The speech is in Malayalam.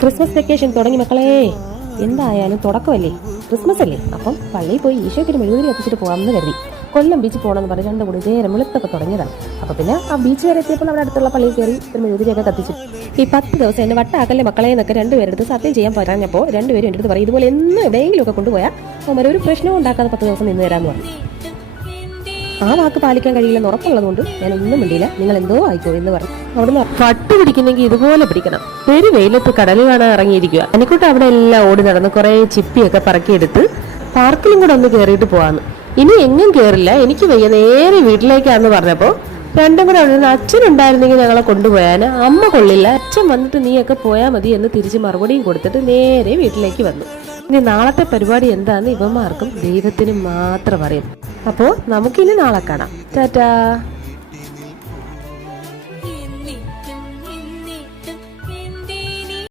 ക്രിസ്മസ് വെക്കേഷൻ തുടങ്ങി മക്കളെ. എന്തായാലും തുടക്കമല്ലേ, ക്രിസ്മസ് അല്ലേ, അപ്പം പള്ളിയിൽ പോയി ഈശോയ്ക്കൊരു മെഴുകുതിരി കത്തിച്ചിട്ട് പോകാമെന്ന് കരുതി. കൊല്ലം ബീച്ചിൽ പോകണമെന്ന് പറഞ്ഞ് രണ്ടും കൂടി നേരം വെളുത്തൊക്കെ തുടങ്ങിയതാണ്. അപ്പോൾ പിന്നെ ആ ബീച്ച് വരെ എത്തിയപ്പോൾ അവിടെ അടുത്തുള്ള പള്ളിയിൽ കയറി ഒരു മെഴുകുതിരിയൊക്കെ കത്തിച്ചു. ഈ 10 ദിവസം എന്നെ വട്ടാക്കല്ലേ മക്കളെ എന്നൊക്കെ രണ്ടുപേരെടുത്ത് സത്യം ചെയ്യാൻ പറഞ്ഞപ്പോൾ രണ്ടുപേരും എൻ്റെ അടുത്ത് പറയും, ഇതുപോലെ എന്നും എവിടെയെങ്കിലും ഒക്കെ കൊണ്ടുപോയാൽ അവന്മാർ ഒരു പ്രശ്നവും ഉണ്ടാക്കാതെ 10 ദിവസം നിന്ന് തരാമെന്ന് പറഞ്ഞു. ആ വാക്ക് പാലിക്കാൻ കഴിയില്ലെന്ന് ഉറപ്പുള്ളതുകൊണ്ട് ഞാൻ ഒന്നും മിണ്ടിയില്ല. നിങ്ങൾ എന്തോ ആയിക്കോ എന്ന് പറഞ്ഞു. അവിടുന്ന് പട്ട് പിടിക്കുന്നെങ്കിൽ ഇതുപോലെ പിടിക്കണം. ഒരു വെയിലത്ത് കടൽ കാണാൻ ഇറങ്ങിയിരിക്കുക. എനിക്കൂട്ട് അവിടെ എല്ലാം ഓടി നടന്ന് കുറെ ചിപ്പിയൊക്കെ പറക്കിയെടുത്ത് പാർക്കിലും കൂടെ ഒന്ന് കയറിയിട്ട് പോവാന്ന്. ഇനി എങ്ങും കയറില്ല, എനിക്ക് വയ്യ, നേരെ വീട്ടിലേക്കാന്ന് പറഞ്ഞപ്പോ രണ്ടും കൂടെ അവിടെ നിന്ന് അച്ഛനുണ്ടായിരുന്നെങ്കിൽ ഞങ്ങളെ കൊണ്ടുപോയാന്. അമ്മ കൊള്ളില്ല, അച്ഛൻ വന്നിട്ട് നീയൊക്കെ പോയാൽ മതി എന്ന് തിരിച്ച് മറുപടിയും കൊടുത്തിട്ട് നേരെ വീട്ടിലേക്ക് വന്നു. ഇനി നാളത്തെ പരിപാടി എന്താന്ന് ഇവന്മാർക്കും ദൈവത്തിനും മാത്രം അറിയാം. അപ്പോൾ നമുക്കിനി നാളെ കാണാം. ടാറ്റാ.